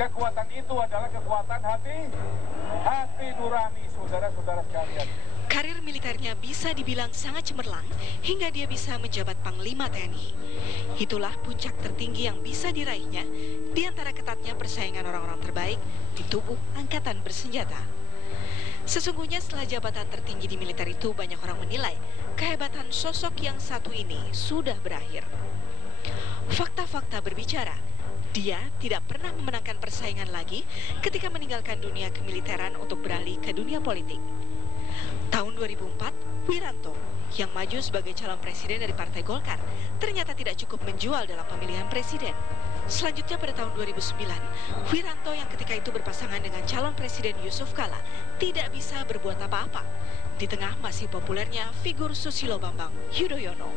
Kekuatan itu adalah kekuatan hati nurani, saudara-saudara sekalian. Karir militernya bisa dibilang sangat cemerlang hingga dia bisa menjabat Panglima TNI. Itulah puncak tertinggi yang bisa diraihnya di antara ketatnya persaingan orang-orang terbaik di tubuh angkatan bersenjata. Sesungguhnya setelah jabatan tertinggi di militer itu banyak orang menilai kehebatan sosok yang satu ini sudah berakhir. Fakta-fakta berbicara, dia tidak pernah memenangkan persaingan lagi ketika meninggalkan dunia kemiliteran untuk beralih ke dunia politik. Tahun 2004, Wiranto yang maju sebagai calon presiden dari Partai Golkar ternyata tidak cukup menjual dalam pemilihan presiden. Selanjutnya pada tahun 2009, Wiranto yang ketika itu berpasangan dengan calon presiden Yusuf Kala tidak bisa berbuat apa-apa di tengah masih populernya figur Susilo Bambang Yudhoyono.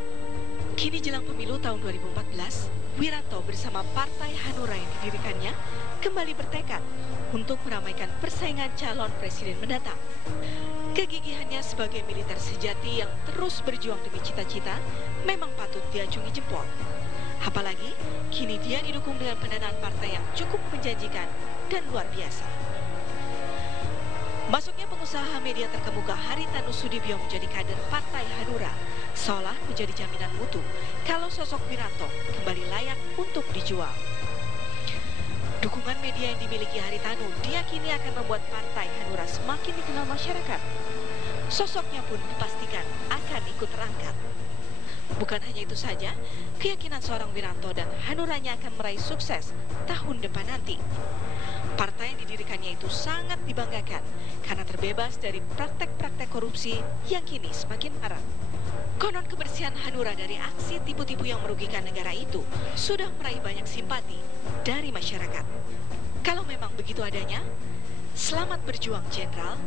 Kini jelang pemilu tahun 2014, Wiranto bersama Partai Hanura yang didirikannya kembali bertekad untuk meramaikan persaingan calon presiden mendatang. Kegigihannya sebagai militer sejati yang terus berjuang demi cita-cita memang patut diacungi jempol. Apalagi kini dia didukung dengan pendanaan partai yang cukup menjanjikan dan luar biasa. Masuknya pengusaha media terkemuka Haritanu Sudibyo menjadi kader Partai Hanura seolah menjadi jaminan mutu kalau sosok Wiranto kembali layak untuk dijual. Dukungan media yang dimiliki Haritanu diyakini akan membuat Partai Hanura semakin dikenal masyarakat. Sosoknya pun dipastikan akan ikut terangkat. Bukan hanya itu saja, keyakinan seorang Wiranto dan Hanuranya akan meraih sukses tahun depan nanti. Partai yang didirikannya itu sangat dibanggakan karena terbebas dari praktek-praktek korupsi yang kini semakin marak. Konon kebersihan Hanura dari aksi tipu-tipu yang merugikan negara itu sudah meraih banyak simpati dari masyarakat. Kalau memang begitu adanya, selamat berjuang Jenderal.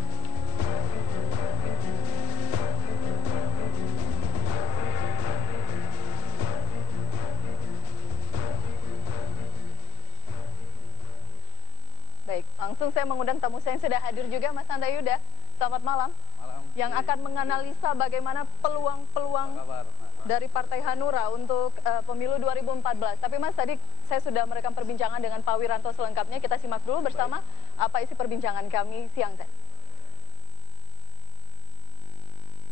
Baik, langsung saya mengundang tamu saya yang sudah hadir juga, Mas Anda Yuda. Selamat malam. Malam. Yang akan menganalisa bagaimana peluang-peluang dari Partai Hanura untuk pemilu 2014. Tapi Mas, tadi saya sudah merekam perbincangan dengan Pak Wiranto selengkapnya. Kita simak dulu bersama apa isi perbincangan kami siang tadi.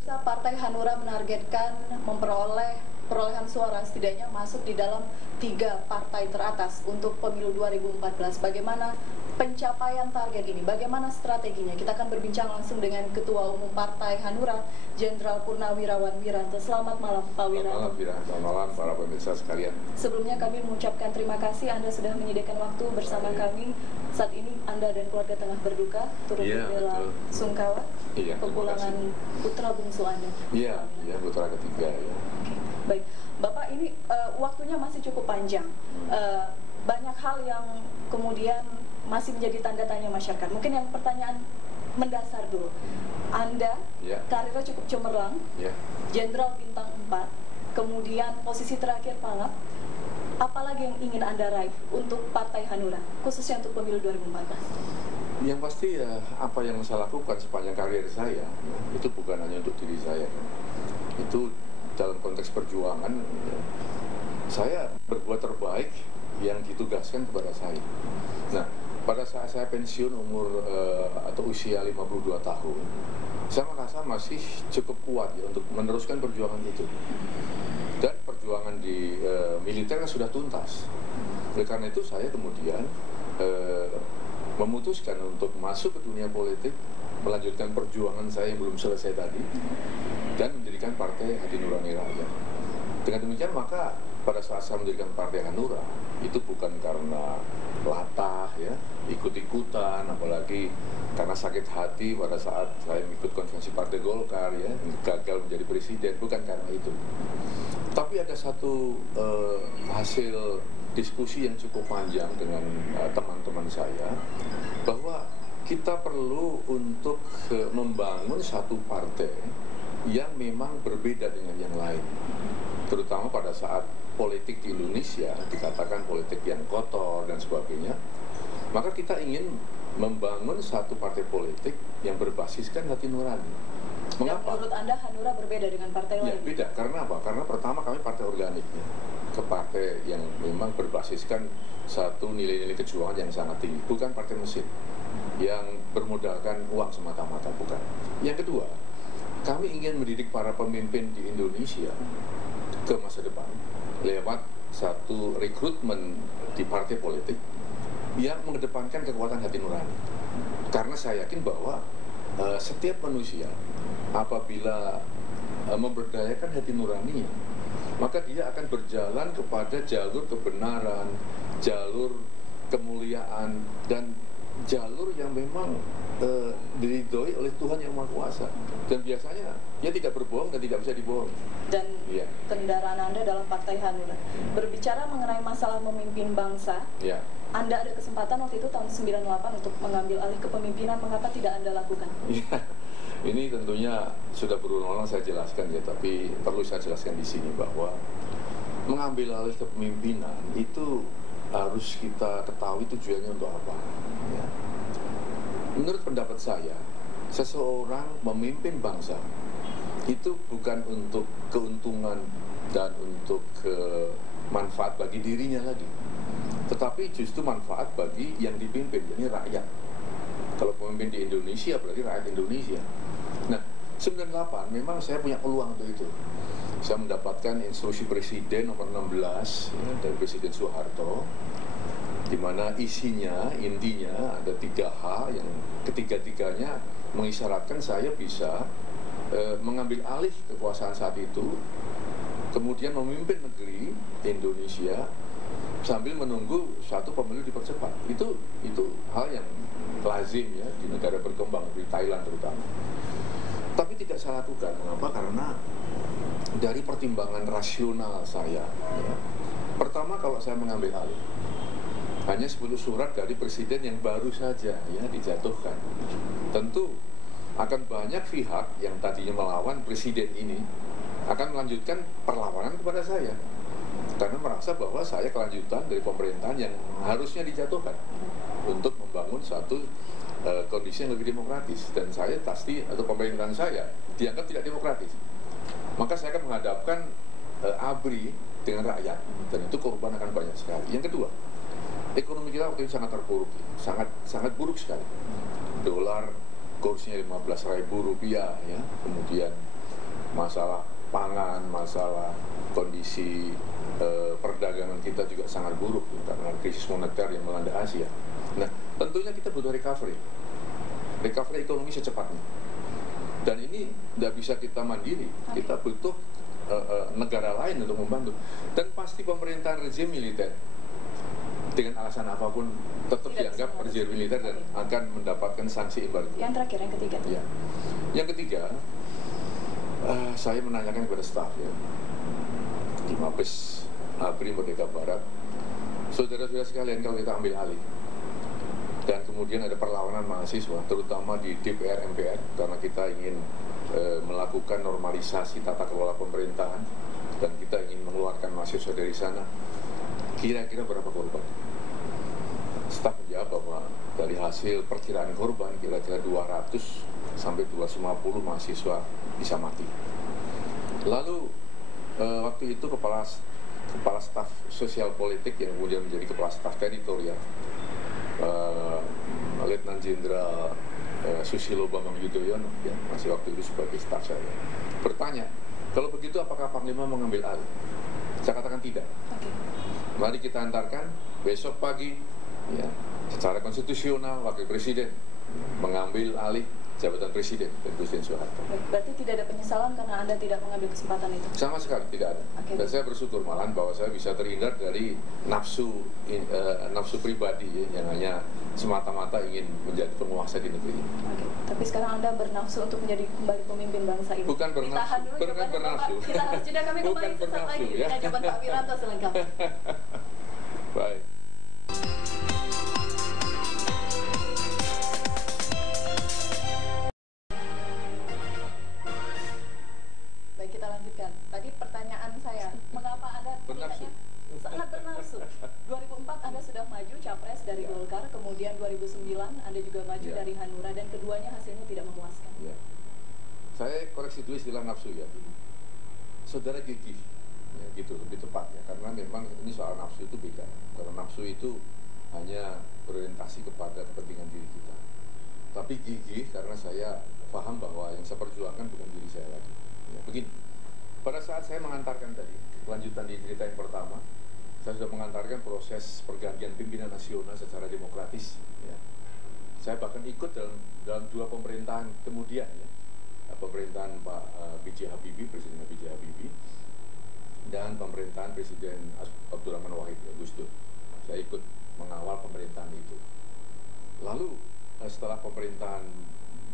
Partai Hanura menargetkan memperoleh perolehan suara setidaknya masuk di dalam 3 partai teratas untuk pemilu 2014. Bagaimana pencapaian target ini? Bagaimana strateginya? Kita akan berbincang langsung dengan Ketua Umum Partai Hanura, Jenderal Purnawirawan Wiranto. Selamat malam, Pak Wiranto. Selamat malam, para pemirsa sekalian. Sebelumnya kami mengucapkan terima kasih Anda sudah menyediakan waktu bersama kami. Saat ini Anda dan keluarga tengah berduka, turut bela sungkawa kepulangan putra bungsu Anda. Iya, putra ketiga. Ya. Baik, Bapak, ini waktunya masih cukup panjang. Banyak hal yang kemudian masih menjadi tanda tanya masyarakat. Mungkin yang pertanyaan mendasar dulu. Anda karirnya cukup cemerlang, Jenderal bintang 4, kemudian posisi terakhir Pangap. Apalagi yang ingin Anda raih untuk Partai Hanura, khususnya untuk pemilu 2014? Yang pasti apa yang saya lakukan sepanjang karir saya, itu bukan hanya untuk diri saya. Itu dalam konteks perjuangan, saya berbuat terbaik yang ditugaskan kepada saya. Nah, pada saat saya pensiun umur atau usia 52 tahun, saya merasa masih cukup kuat ya untuk meneruskan perjuangan itu. Dan perjuangan di militer sudah tuntas. Oleh karena itu saya kemudian memutuskan untuk masuk ke dunia politik, melanjutkan perjuangan saya yang belum selesai tadi, dan mendirikan Partai Hati Nurani Rakyat. Dengan demikian maka pada saat saya mendirikan Partai Hanura, itu bukan karena latah ya, ikut-ikutan, apalagi karena sakit hati pada saat saya ikut konvensi Partai Golkar ya, gagal menjadi presiden, bukan karena itu. Tapi ada satu hasil diskusi yang cukup panjang dengan teman-teman saya, bahwa kita perlu untuk membangun satu partai yang memang berbeda dengan yang lain. Terutama pada saat politik di Indonesia dikatakan politik yang kotor dan sebagainya, maka kita ingin membangun satu partai politik yang berbasiskan hati nurani. Mengapa? Dan menurut Anda Hanura berbeda dengan partai lain? Ya, beda. Karena apa? Karena pertama kami partai organik. Ya. ke partai yang memang berbasiskan satu nilai-nilai kejuangan yang sangat tinggi, bukan partai mesin yang bermodalkan uang semata-mata, bukan. Yang kedua, kami ingin mendidik para pemimpin di Indonesia ke masa depan lewat satu rekrutmen di partai politik yang mengedepankan kekuatan hati nurani. Karena saya yakin bahwa setiap manusia apabila memberdayakan hati nuraninya, maka dia akan berjalan kepada jalur kebenaran, jalur kemuliaan, dan jalur yang memang diridhoi oleh Tuhan Yang Maha Kuasa. Dan biasanya dia tidak berbohong dan tidak bisa dibohongi. Dan kendaraan Anda dalam Partai Hanura. Berbicara mengenai masalah memimpin bangsa, Anda ada kesempatan waktu itu tahun 98 untuk mengambil alih kepemimpinan, mengapa tidak Anda lakukan? Ini tentunya sudah berulang-ulang saya jelaskan ya, tapi perlu saya jelaskan di sini bahwa mengambil alih kepemimpinan itu harus kita ketahui tujuannya untuk apa. Ya. Menurut pendapat saya, seseorang memimpin bangsa itu bukan untuk keuntungan dan untuk manfaat bagi dirinya lagi, tetapi justru manfaat bagi yang dipimpin, yakni rakyat. Kalau pemimpin di Indonesia berarti rakyat Indonesia. Nah, 98 memang saya punya peluang untuk itu. Saya mendapatkan instruksi Presiden nomor 16 dari Presiden Soeharto, di mana intinya ada 3 hal yang ketiga-tiganya mengisyaratkan saya bisa mengambil alih kekuasaan saat itu, kemudian memimpin negeri Indonesia sambil menunggu satu pemilu dipercepat. Itu hal yang lazim ya di negara berkembang, di Thailand terutama. Tapi tidak saya lakukan. Mengapa? Karena dari pertimbangan rasional saya ya. Pertama, kalau saya mengambil alih, hanya 10 surat dari presiden yang baru saja ya dijatuhkan. Tentu akan banyak pihak yang tadinya melawan presiden ini akan melanjutkan perlawanan kepada saya, karena merasa bahwa saya kelanjutan dari pemerintahan yang harusnya dijatuhkan untuk membangun satu kondisi yang lebih demokratis, dan saya pasti atau pemerintahan saya dianggap tidak demokratis. Maka saya akan menghadapkan ABRI dengan rakyat, dan itu korban akan banyak sekali. Yang kedua, ekonomi kita waktu itu sangat terpuruk, sangat buruk sekali. Dolar kursnya Rp15.000 ya, kemudian masalah pangan, masalah kondisi perdagangan kita juga sangat buruk karena krisis moneter yang melanda Asia. Nah, tentunya kita butuh recovery ekonomi secepatnya. Dan ini tidak bisa kita mandiri, kita butuh negara lain untuk membantu. Dan pasti pemerintahan rezim militer dengan alasan apapun tetap dianggap rezim militer dan akan mendapatkan sanksi embargo. Yang terakhir, yang ketiga. Ya. Yang ketiga, saya menanyakan kepada staf ya di Mabes ABRI Merdeka Barat, saudara-saudara sekalian, kalau kita ambil alih dan kemudian ada perlawanan mahasiswa, terutama di DPR MPR, karena kita ingin melakukan normalisasi tata kelola pemerintahan dan kita ingin mengeluarkan mahasiswa dari sana, kira-kira berapa korban? Staf menjawab bahwa dari hasil perkiraan korban kira-kira 200 sampai 250 mahasiswa bisa mati. Lalu waktu itu kepala staf sosial politik yang kemudian menjadi kepala staf teritorial, Letnan Jenderal Susilo Bambang Yudhoyono ya, masih waktu itu sebagai staf saya, bertanya, kalau begitu apakah Panglima mengambil alih? Saya katakan tidak. Mari kita antarkan besok pagi ya, secara konstitusional Wakil Presiden mengambil alih jabatan Presiden dan Presiden Soeharto. Berarti tidak ada penyesalan karena Anda tidak mengambil kesempatan itu? Sama sekali tidak ada. Dan saya bersyukur malahan bahwa saya bisa terhindar dari nafsu pribadi ya, yang hanya semata-mata ingin menjadi penguasa di negeri ini. Tapi sekarang Anda bernafsu untuk menjadi kembali pemimpin bangsa ini. Bukan bernafsu. Ditahan dulu, Bukan bernafsu. Kita harus jeda, kami kembali sesaat lagi. Ya. Jawaban Pak Wiranto selengkapnya. Baik. Kita lanjutkan. Tadi pertanyaan saya, mengapa Anda bernafsu? Sangat bernafsu. 2004 Anda sudah maju capres dari Golkar, kemudian 2009 Anda juga maju dari Hanura, dan keduanya hasilnya tidak memuaskan. Saya koreksi dulu istilah nafsu ya. Saudara gigih ya, gitu lebih tepatnya, karena memang ini soal nafsu itu beda. Karena nafsu itu hanya berorientasi kepada kepentingan diri kita, tapi gigih karena saya paham bahwa yang saya perjuangkan bukan diri saya lagi. Ya, begini, pada saat saya mengantarkan tadi, kelanjutan di cerita yang pertama, saya sudah mengantarkan proses pergantian pimpinan nasional secara demokratis. Ya. Saya bahkan ikut dalam 2 pemerintahan kemudian, ya, pemerintahan Pak B.J. Habibie, Presiden B.J. Habibie, dan pemerintahan Presiden Abdurrahman Wahid, Gus Dur. Saya ikut mengawal pemerintahan itu. Lalu setelah pemerintahan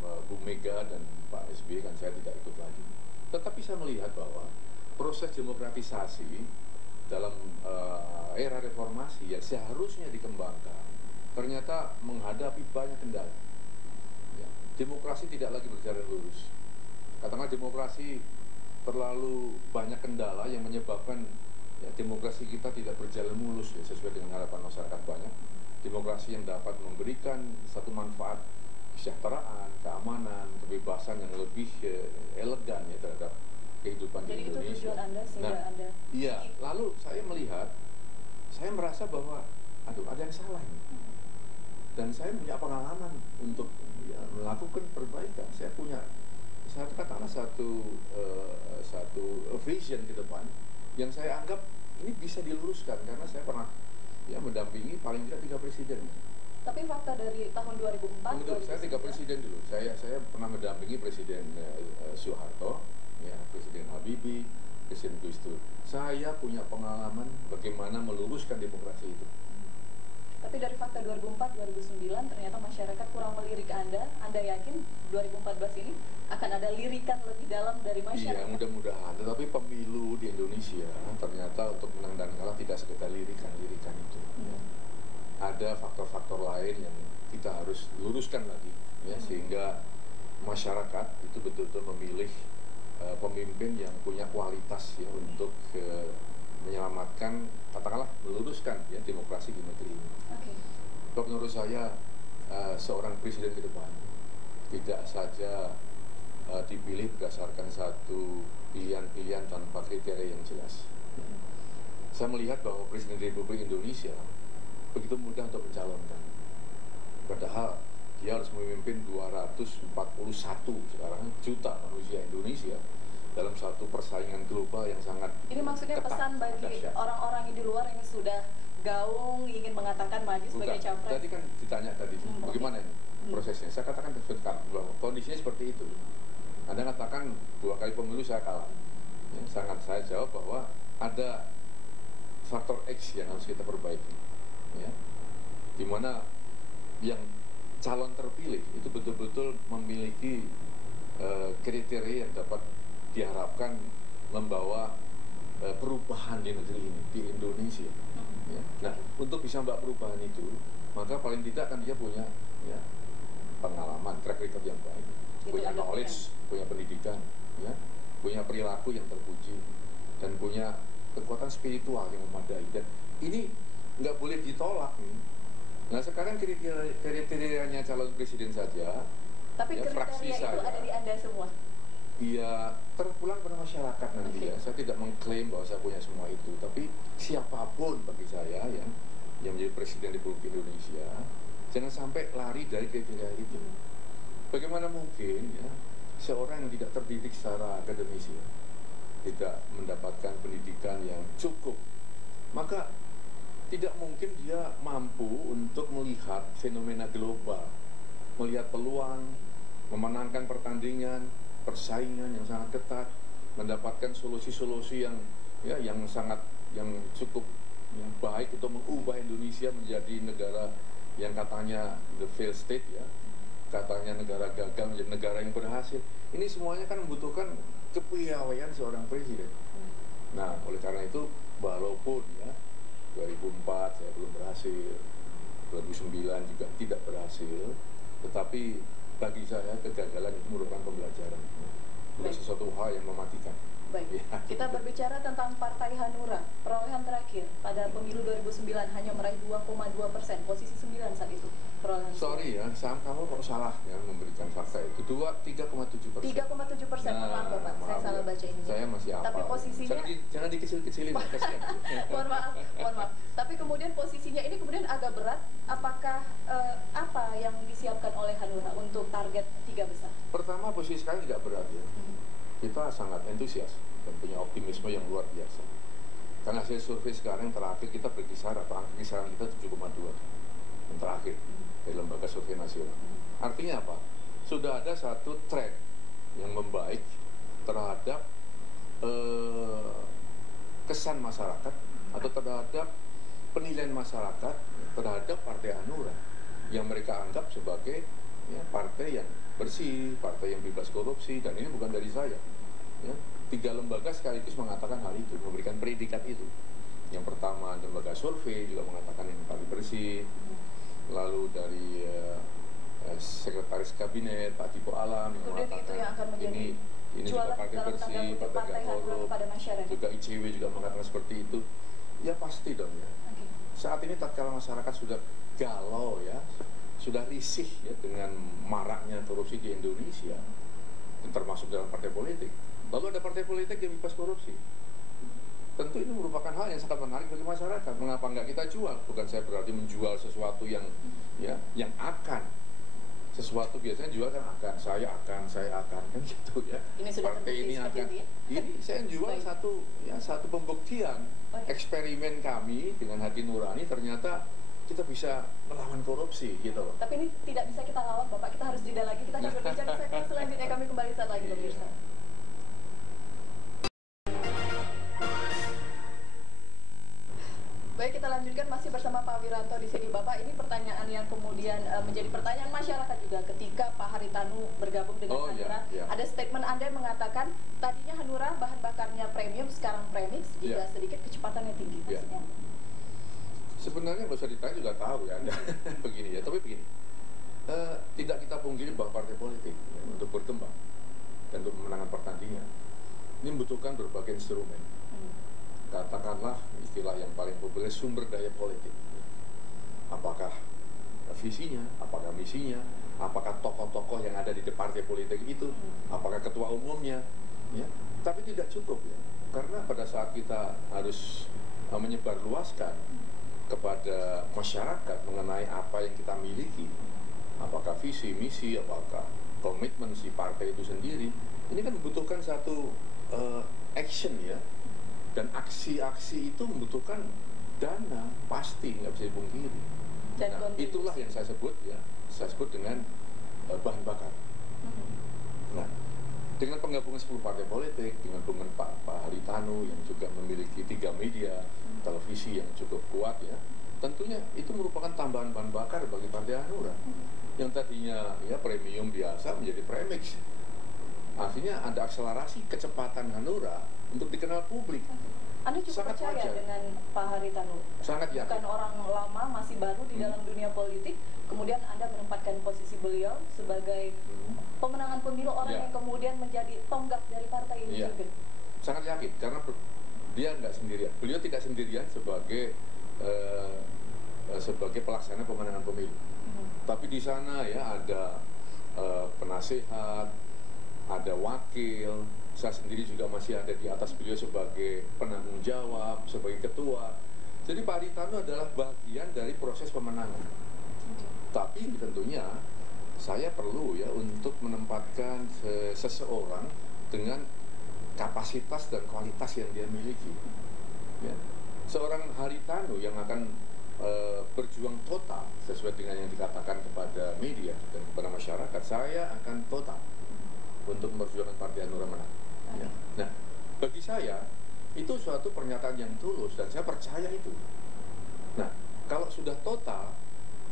Bu Mega dan Pak SBY kan saya tidak ikut lagi. Tetapi saya melihat bahwa proses demokratisasi dalam era reformasi yang seharusnya dikembangkan ternyata menghadapi banyak kendala. Ya, demokrasi tidak lagi berjalan lurus. Katakanlah demokrasi terlalu banyak kendala yang menyebabkan ya, demokrasi kita tidak berjalan mulus ya, sesuai dengan harapan masyarakat banyak. Demokrasi yang dapat memberikan satu manfaat kesejahteraan, keamanan, kebebasan yang lebih elegan ya terhadap kehidupan Jadi di Indonesia. Jadi itu tujuan Anda sehingga Anda... Iya, lalu saya melihat, saya merasa bahwa aduh ada yang salah ini. Dan saya punya pengalaman untuk ya, melakukan perbaikan. Saya punya katakanlah satu vision ke depan yang saya anggap ini bisa diluruskan karena saya pernah ya mendampingi paling tidak 3 presiden. Tapi fakta dari tahun 2004, Betul, saya 3 presiden dulu. Saya pernah mendampingi Presiden Soeharto, ya, Presiden Habibie, Presiden Gus Dur. Saya punya pengalaman bagaimana meluruskan demokrasi itu. Tapi dari fakta 2004-2009 ternyata masyarakat kurang melirik Anda. Anda yakin 2014 ini akan ada lirikan lebih dalam dari masyarakat? Iya, mudah-mudahan. Tetapi pemilu di Indonesia ternyata untuk menang dan kalah tidak sekedar lirikan-lirikan itu. Ya. Ada faktor-faktor lain yang kita harus luruskan lagi, ya, sehingga masyarakat itu betul-betul memilih pemimpin yang punya kualitas ya untuk menyelamatkan, katakanlah meluruskan ya demokrasi di negeri ini. Okay. Menurut saya seorang presiden ke depan tidak saja dipilih berdasarkan satu pilihan-pilihan tanpa kriteria yang jelas. Saya melihat bahwa Presiden Republik Indonesia begitu mudah untuk mencalonkan. Padahal dia harus memimpin 241 sekarang juta manusia Indonesia dalam satu persaingan global yang sangat ini maksudnya ketat, pesan bagi orang-orang di luar yang sudah gaung ingin mengatakan maju sebagai capres. Tadi kan ditanya tadi bagaimana ini prosesnya. Saya katakan bahwa kondisinya seperti itu. Anda katakan 2 kali pemilu saya kalah. Ya, sangat saya jawab bahwa ada faktor X yang harus kita perbaiki. Ya, dimana yang calon terpilih itu betul-betul memiliki kriteria yang dapat diharapkan membawa perubahan di negeri ini, di Indonesia. Ya. Nah, untuk bisa membawa perubahan itu, maka paling tidak kan dia punya ya, pengalaman, track record yang baik, punya knowledge, punya pendidikan, ya, punya perilaku yang terpuji, dan punya kekuatan spiritual yang memadai. Dan ini nggak boleh ditolak nih. Nah, sekarang kriterianya calon presiden saja. Tapi ya, kriteria itu saya, ada di Anda semua? Iya, terpulang pada masyarakat nanti ya. Saya tidak mengklaim bahwa saya punya semua itu, tapi siapapun bagi saya yang menjadi Presiden Republik Indonesia, jangan sampai lari dari kriteria itu. Bagaimana mungkin ya seorang yang tidak terdidik secara akademis ya, tidak mendapatkan pendidikan yang cukup, maka tidak mungkin dia mampu untuk melihat fenomena global, melihat peluang, memenangkan pertandingan, persaingan yang sangat ketat, mendapatkan solusi-solusi yang ya yang cukup ya, baik untuk mengubah Indonesia menjadi negara yang katanya the failed state ya, katanya negara gagal menjadi negara yang berhasil. Ini semuanya kan membutuhkan kepiawaian seorang presiden. Nah, oleh karena itu walaupun ya 2004 saya belum berhasil, 2009 juga tidak berhasil, tetapi bagi saya kegagalan itu merupakan pembelajaran, bukan sesuatu hal yang mematikan. Baik, ya. Kita berbicara tentang Partai Hanura. Perolehan terakhir pada pemilu 2009 hanya meraih 2,2%, posisi 9 saat itu. Perolehan Sorry ya, saham kamu kok salah ya memberikan fakta itu 3,7%. 3,7%. Maaf Bapak, saya maaf salah ya. baca ini. Saya masih apa? Tapi posisinya Jangan dikecil-kecilin, kasihan. mohon maaf. Tapi kemudian posisinya ini kemudian agak berat. Apakah apa yang disiapkan oleh Hanura untuk target 3 besar? Pertama, posisi sekarang tidak berat ya. Kita sangat antusias dan punya optimisme yang luar biasa. Karena hasil survei sekarang yang terakhir kita berkisar atau angka kisaran kita 7,2 yang terakhir dari lembaga survei nasional. Artinya apa? Sudah ada satu tren yang membaik terhadap kesan masyarakat atau terhadap penilaian masyarakat terhadap Partai Hanura yang mereka anggap sebagai ya, partai yang bersih, partai yang bebas korupsi, dan ini bukan dari saya. Ya, 3 lembaga sekaligus mengatakan hal itu, memberikan predikat itu. Yang pertama, lembaga survei juga mengatakan ini paling bersih. Lalu dari Sekretaris Kabinet Pak Tipo Alam yang mengatakan yang akan ini juga partai bersih, partai gak korup. Juga ICW juga mengatakan seperti itu. Ya pasti dong ya. Saat ini tatkala masyarakat sudah galau ya, sudah risih ya dengan maraknya korupsi di Indonesia, termasuk dalam partai politik. Lalu ada partai politik yang bebas korupsi. Tentu ini merupakan hal yang sangat menarik bagi masyarakat. Mengapa nggak kita jual? Bukan saya berarti menjual sesuatu yang ya, yang akan. Sesuatu biasanya jual kan akan, saya akan kan gitu ya. Ini sudah partai ini akan. Ini saya jual satu pembuktian eksperimen kami dengan hati nurani, ternyata kita bisa melawan korupsi gitu. Tapi ini tidak bisa kita lawan Bapak, kita harus jeda lagi. Kita akan berbicara di segmen selanjutnya. Kami kembali saat lagi pemirsa. Baik, kita lanjutkan masih bersama Pak Wiranto di sini. Bapak, ini pertanyaan yang kemudian menjadi pertanyaan masyarakat juga ketika Pak Haritanu bergabung dengan Hanura. Iya. Ada statement Anda yang mengatakan tadinya Hanura bahan bakarnya premium, sekarang premix, jika sedikit kecepatannya tinggi. Maksudnya? Sebenarnya nggak usah ditanya juga tahu ya Anda. Begini ya, tapi begini. Tidak kita pungkiri bahwa partai politik ya, untuk berkembang dan untuk memenangkan pertandingan ini membutuhkan berbagai instrumen. Katakanlah istilah yang paling populer, sumber daya politik. Apakah visinya, apakah misinya, apakah tokoh-tokoh yang ada di partai politik itu, apakah ketua umumnya, ya. Tapi tidak cukup ya, karena pada saat kita harus menyebarluaskan kepada masyarakat mengenai apa yang kita miliki, apakah visi, misi, apakah komitmen si partai itu sendiri, ini kan membutuhkan satu action ya. Dan aksi-aksi itu membutuhkan dana, pasti nggak bisa dipungkiri. Nah, itulah yang saya sebut ya, saya sebut dengan bahan bakar. Nah, dengan penggabungan 10 partai politik, dengan hubungan Pak Haritanu yang juga memiliki 3 media televisi yang cukup kuat ya, tentunya itu merupakan tambahan bahan bakar bagi Partai Hanura. Yang tadinya ya premium biasa menjadi premix. Akhirnya ada akselerasi kecepatan Hanura untuk dikenal publik. Anda cukup sangat percaya wajar dengan Pak Haritanu? Sangat yakin. Bukan orang lama, masih baru di dalam dunia politik. Kemudian Anda menempatkan posisi beliau sebagai pemenangan pemilu, orang yang kemudian menjadi tonggak dari partai ini juga. Sangat yakin, karena dia nggak sendirian. Beliau tidak sendirian sebagai pelaksana pemenangan pemilu. Tapi di sana ya ada penasehat, ada wakil, saya sendiri juga masih ada di atas beliau sebagai penanggung jawab, sebagai ketua. Jadi Pak Haritanu adalah bagian dari proses pemenangan. Tapi tentunya saya perlu ya untuk menempatkan seseorang dengan kapasitas dan kualitas yang dia miliki. Ya. Seorang Haritanu yang akan berjuang total sesuai dengan yang dikatakan kepada media dan kepada masyarakat, saya akan total untuk memperjuangkan Partai Hanura menang. Ya. Nah, bagi saya itu suatu pernyataan yang tulus dan saya percaya itu. Nah, kalau sudah total,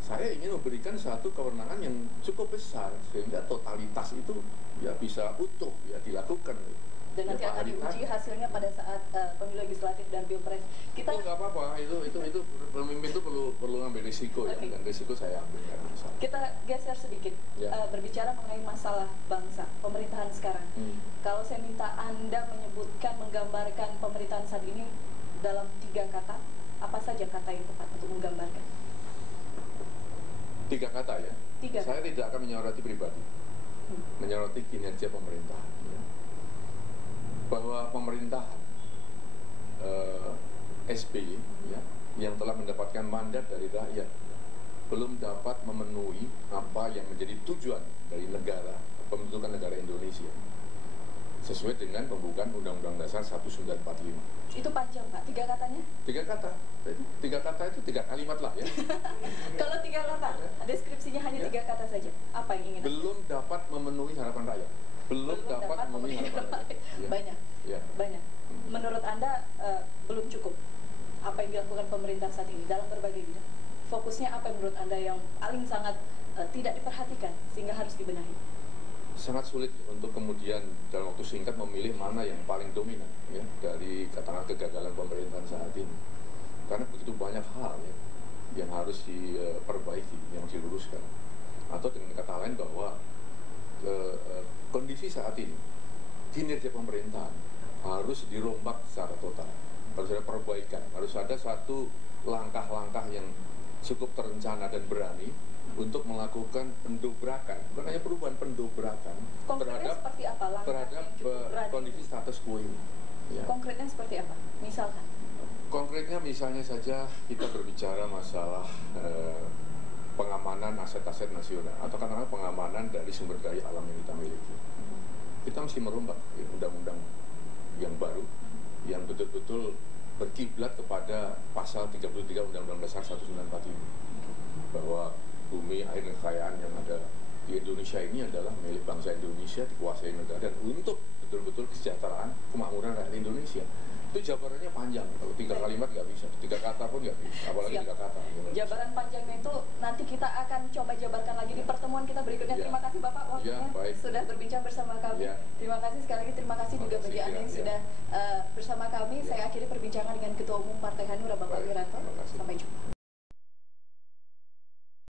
saya ingin memberikan satu kewenangan yang cukup besar sehingga totalitas itu ya bisa utuh ya dilakukan. Dan nanti akan diuji hasilnya pada saat pemilu legislatif dan pilpres. Kita nggak apa-apa, itu pemimpin itu perlu ngambil risiko ya, dan risiko saya ambil. Kita geser sedikit, berbicara mengenai masalah bangsa, pemerintahan sekarang. Kalau saya minta Anda menyebutkan, menggambarkan pemerintahan saat ini dalam 3 kata, apa saja kata yang tepat untuk menggambarkan? Tiga kata ya. Saya tidak akan menyoroti pribadi, menyoroti kinerja pemerintahan. Ya. Bahwa pemerintahan SBY ya, yang telah mendapatkan mandat dari rakyat belum dapat memenuhi apa yang menjadi tujuan dari negara, pembentukan negara Indonesia sesuai dengan pembukaan Undang-Undang Dasar 1945. Itu panjang Pak, 3 katanya? 3 kata. 3 kata itu 3 kalimat lah ya. Kalau 3 kata, deskripsinya hanya 3 kata saja. Apa yang ingin? Belum dapat memenuhi harapan rakyat. Belum dapat memenuhi harapan rakyat. Ya. Banyak. Ya. Banyak. Menurut Anda belum cukup apa yang dilakukan pemerintah saat ini dalam berbagai bidang? Fokusnya apa menurut Anda yang paling sangat tidak diperhatikan sehingga harus dibenahi? Sangat sulit untuk kemudian dalam waktu singkat memilih mana yang paling dominan ya dari katakan kegagalan pemerintahan saat ini, karena begitu banyak hal ya yang harus diperbaiki, yang diluruskan, atau dengan kata lain bahwa kondisi saat ini kinerja pemerintahan harus dirombak secara total, harus ada perbaikan, harus ada satu langkah-langkah yang cukup terencana dan berani untuk melakukan pendobrakan, bukan hanya perubahan, pendobrakan terhadap seperti apa? Terhadap kondisi status quo ini. Ya. Konkretnya seperti apa? Misalkan? Konkretnya misalnya saja kita berbicara masalah pengamanan aset-aset nasional atau katakanlah pengamanan dari sumber daya alam yang kita miliki. Kita mesti merombak ya, undang-undang yang baru yang betul-betul berkiblat kepada pasal 33 Undang-Undang Dasar 1945 bahwa bumi, air, dan kekayaan yang ada di Indonesia ini adalah milik bangsa Indonesia, dikuasai negara, dan untuk betul-betul kesejahteraan, kemakmuran rakyat Indonesia. Itu jabarannya panjang, kalau 3 kalimat nggak bisa, 3 kata pun nggak bisa, apalagi 3 kata. Jabaran panjangnya itu nanti kita akan coba jabarkan lagi di pertemuan kita berikutnya. Ya. Terima kasih Bapak waktunya sudah berbincang bersama kami. Ya. Terima kasih sekali lagi, terima kasih juga bagi Anda yang sudah bersama kami. Saya akhiri perbincangan dengan Ketua Umum Partai Hanura Bapak Wiranto. Sampai jumpa.